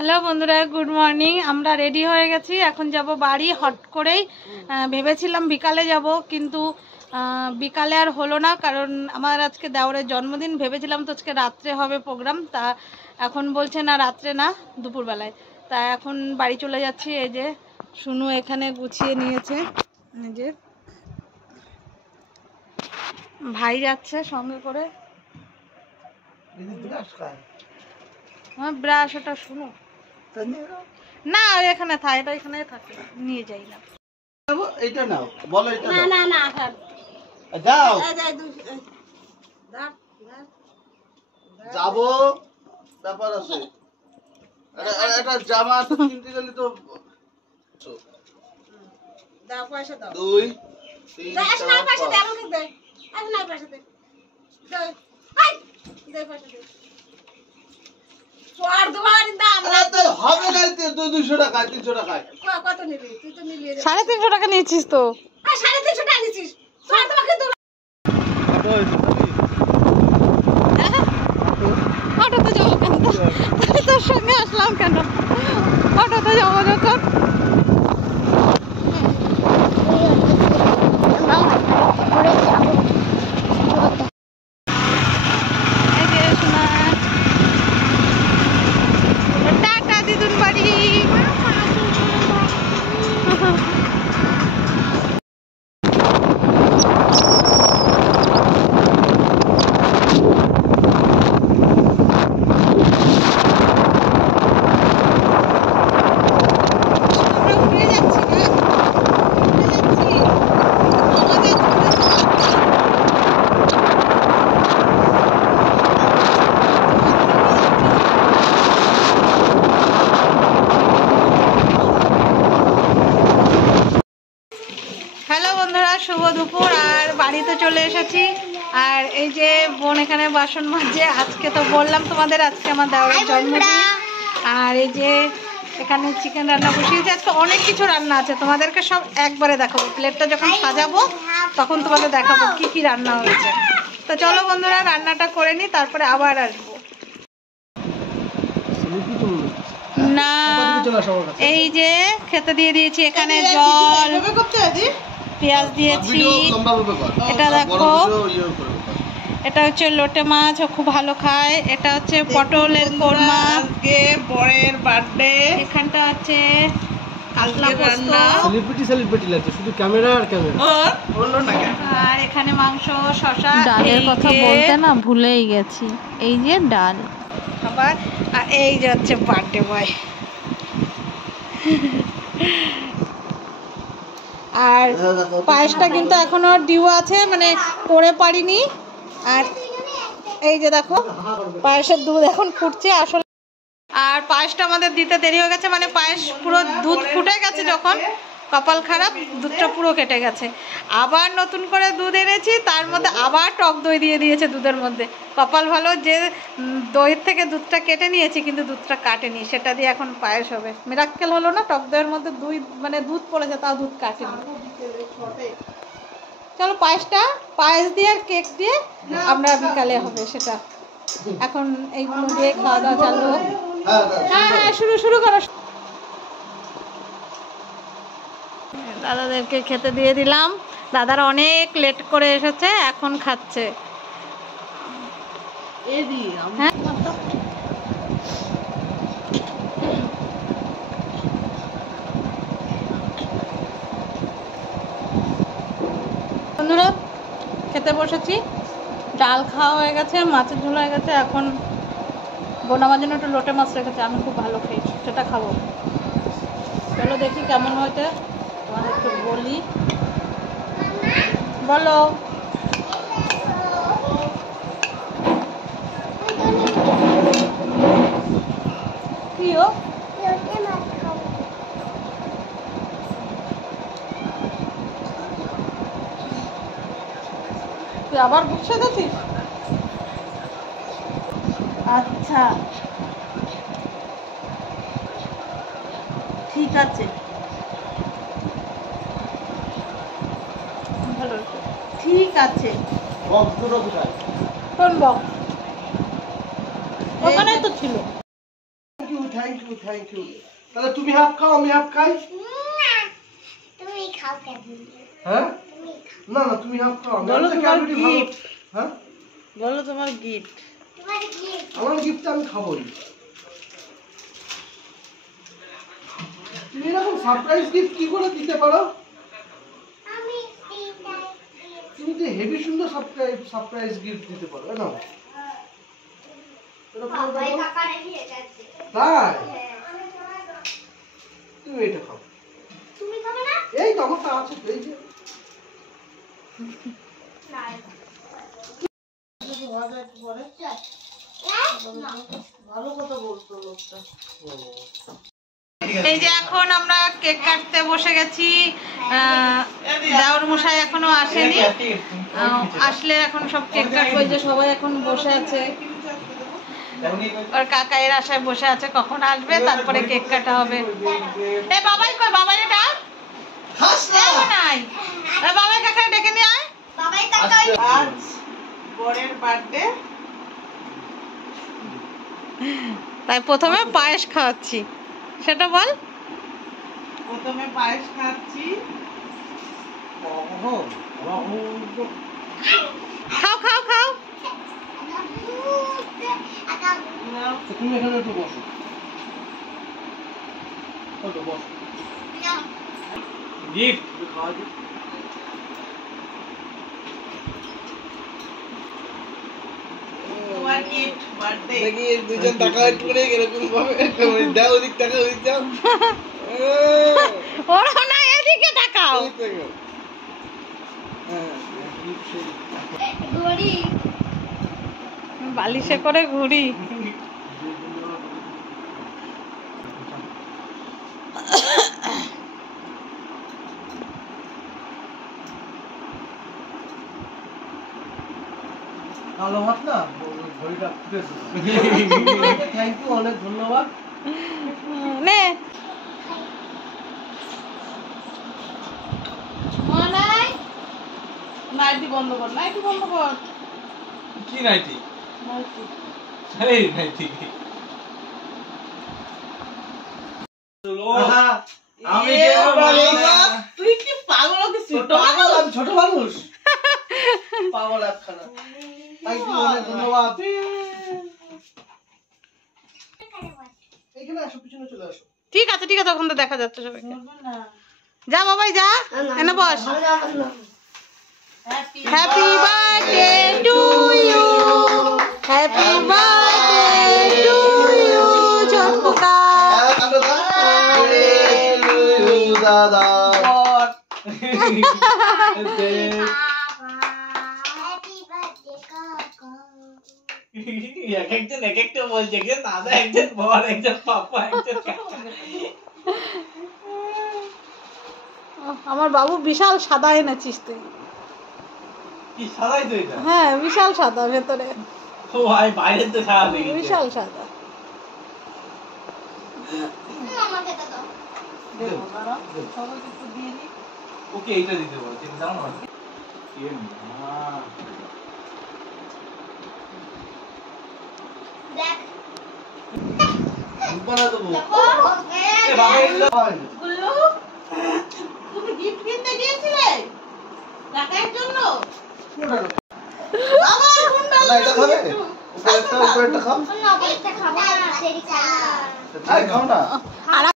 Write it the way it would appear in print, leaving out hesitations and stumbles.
Hello বন্ধুরা, good morning. আমরা ready হয়ে গেছি, এখন যাব বাড়ি। হট করেই ভেবেছিলাম বিকালে যাব, কিন্তু বিকালে আর হলো না, কারণ আমার আজকে দেওরের জন্মদিন। ভেবেছিলাম তো আজকে রাত্রে হবে প্রোগ্রাম, তা এখন বলছে না, রাত্রে না, দুপুরবেলায়। তা এখন বাড়ি চলে যাচ্ছি। এই যে শুনু এখানে গুছিয়ে নিয়েছে, এই যে ভাই যাচ্ছে সঙ্গে করে। আমার ব্রাশ, ওটা শুনো না, এখানে থাকে, এটা এখানে থাকে, নিয়ে যাই না। এটা নাও, বলো এটা না নাও। না না, যাও যাবো, ব্যাপার আছে। এটা জামা তো কিনতে গেলে তো দাও পয়সা দাও। 2 3 যাস না, পয়সা দে আমাকে, দে আজ না, পয়সা দে, দে হাই, দে পয়সা দে। সোয়ার দুবারই দাম আরে তো হবে না, 200 টাকা 300 টাকা। কত নিবি? তুই তো নিলি 350 টাকা নিয়েছিস তো। আর 350 টাকা নিয়েছিস, সোয়ার তোমাকে দু অটোতে যাবো কেন? তাহলে তোর সঙ্গে আসলাম কেন? অটোতে যাবো যখন। টাটা দিদুন বাড়ি। হ্যালো বন্ধুরা, শুভ দুপুর। আর বাড়িতে চলে এসেছি। আর এই যে বোন এখানে বাসন মাজছে। আজকে তো বললাম তোমাদের, আজকে আমার দেওয়ার জন্মদিন। আর এই যে এখানে চিকেন রান্না বসিয়েছি। আজকে অনেক কিছু রান্না আছে, তোমাদেরকে সব একবারে দেখাবো। প্লেটটা যখন সাজাবো তখন তোমাদের দেখাবো কি কি রান্না হয়েছে। তো চলো বন্ধুরা, রান্নাটা করে নিই, তারপরে আবার আসবো। না, এই যে খেতে দিয়ে দিয়েছি, এখানে জল, পেঁয়াজ দিয়েছি। এটা দেখো, এটা হচ্ছে লোটে মাছ, ও খুব ভালো খায়। এটা হচ্ছে পটলের কোরমা, বরের বার্থডে। এখানটা হচ্ছে আর এখানে মাংস, শশা। ডালের কথা বলতে না ভুলেই গেছি, এই যে ডাল আবার। আর এই যে হচ্ছে বার্থডে বয়। আর পায়েসটা কিন্তু এখনো ডিউ আছে, মানে করে পারিনি। আর এই যে দেখো, পায়েসের দুধ এখন ফুটছে আসলে। আর পায়েসটা আমাদের দিতে দেরি হয়ে গেছে, মানে পায়েস পুরো দুধ ফুটে গেছে যখন, কপাল খারাপ, দুধটা পুরো কেটে গেছে। আবার নতুন করে দুধ এনেছি, তার মধ্যে আবার টক দই দিয়ে দিয়েছে দুধের মধ্যে। কপাল ভালো যে দইয়ের থেকে দুধটা কেটে নিয়েছি, কিন্তু দুধটা কাটেনি, সেটা দিয়ে এখন পায়েস হবে। মিরাক্কেল হলো না, টক দইয়ের মধ্যে মানে দুধ পড়েছে, তাও দুধ কাটেনি। চলো পায়েস দিয়ে আর কেক দিয়ে আমরা বিকালে হবে সেটা। এখন এইগুলো দিয়ে খাওয়া দাওয়া চালু হোক। হ্যাঁ হ্যাঁ, শুরু করো। দাদাদেরকে খেতে দিয়ে দিলাম। দাদারা অনেক লেট করে এসেছে, এখন খাচ্ছে। হ্যাঁ, বন্ধুরা খেতে বসেছি। ডাল খাওয়া হয়ে গেছে, মাছের ঝোল হয়ে গেছে। এখন বোন আমার জন্য একটু লোটে মাছ রেখেছে, আমি খুব ভালো খাই, সেটা খাবো। চলো দেখি কেমন হয়েছে, তোমাদেরকে বলি। বলো। কিও তুই আবার বুঝছে গেছিস? আচ্ছা ঠিক আছে, ভালো, ঠিক আছে। কোন বক্স? ওখানে তো ছিল। ইউ তাহলে তুমি হাফ খাও আমি হাফ খাই তুমি খাও কেন? হ্যাঁ না না তুমি হাফ খাও আমি বলো তো তোমার ক্যালোরি ভালো gift। হ্যাঁ বলো তোমার গিফট। তোমার কি? আমার গিফট আমি খাবোই তুমি এরকম সারপ্রাইজ গিফট কি করে দিতে পারো আমি তিনটাই তুমি তো হেভি সুন্দর সারপ্রাইজ গিফট দিতে পারো না বাবাই কাকারে দিয়ে যাচ্ছে। তাই তুমি এটা খাও তুমি খাবে না? এই তো আমার তো আছে তো, এই যে না। ভালো কথা বলতো লোকটা এই যে এখন আমরা কেক কাটতে বসে গেছি। দেওর মশাই এখনো আসেনি, আসলে এখন সব কেক কাটবো। এই যে সবাই এখন বসে আছে, ওর কাকাইয়ের আশায় বসে আছে কখন আসবে, তারপরে কেক কাটা হবে। এ বাবাই কই, বাবাই ডাক। নাই বাবাই কাকা ডেকে নিয়ে আয়। বাবাই কাকা আজ বরের বার্থডে, তাই প্রথমে পায়েস খাওয়াচ্ছি, সেটা বল। প্রথমে পায়েস খাচ্ছি। খাও খাও খাও। নাও, তুমি এখানে একটু বসো ওটা বসো গিফট খাওয়া দিই তোমার গিফট বার্থডে। দেখি দুজন টাকা একটু করে এরকম ভাবে দাও ওদিক টাকা ওদিক দাও ওরা না এদিকে তাকাও। ঘড়ি বালিশে করে ঘুরি। কালো হাত না ঘড়িটা ফুটেছে থ্যাংক ইউ অনেক ধন্যবাদ নে মনাই, নাইটি বন্ধ কর, নাইটি বন্ধ কর। কি নাইটি নাইটি। এই নাইটি আহা, আমি এ কেমন বাবা, তুই কি পাগল কি ছোট পাগল আমি ছোট মানুষ পাগল একখানা থ্যাংক ইউ অনেক ধন্যবাদ এইখানে আসো পিছনে চলে আসো ঠিক আছে ঠিক আছে, ওখান থেকে দেখা যাচ্ছে সবাইকে। না। যা বাবাই যা, এনে বস। Happy birthday to you, happy birthday to you ঝটপকা। দাদা বর। হ্যাপি বার্থডে কাকা। এক একজন এক একটা বলছে কে দাদা একজন বর একজন পাপা একজন কাকা আমার বাবু বিশাল সাদা এনেছিস তুই। কি সাদাই তো এটা হ্যাঁ বিশাল সাদা ভেতরে, ও ভাই বাইরে তো সাদা দেখি বিশাল সাদা। আমাকে তো দাও। দেবো, দাঁড়াও, সবাইকে একটু দিয়ে দিই। ওকে এইটা দিতে বলো তুমি দাও না কি মা দেখ বানা দেবো দেখো এ বাবা এগুলো গুল্লু, তুমি গিফট কিনতে গিয়েছিলে কাকার জন্য? বাবা হুন্ডা না এটা খাবে উপরেরটা খাও না বলতে খাবো না দেরি খাবো না খাও না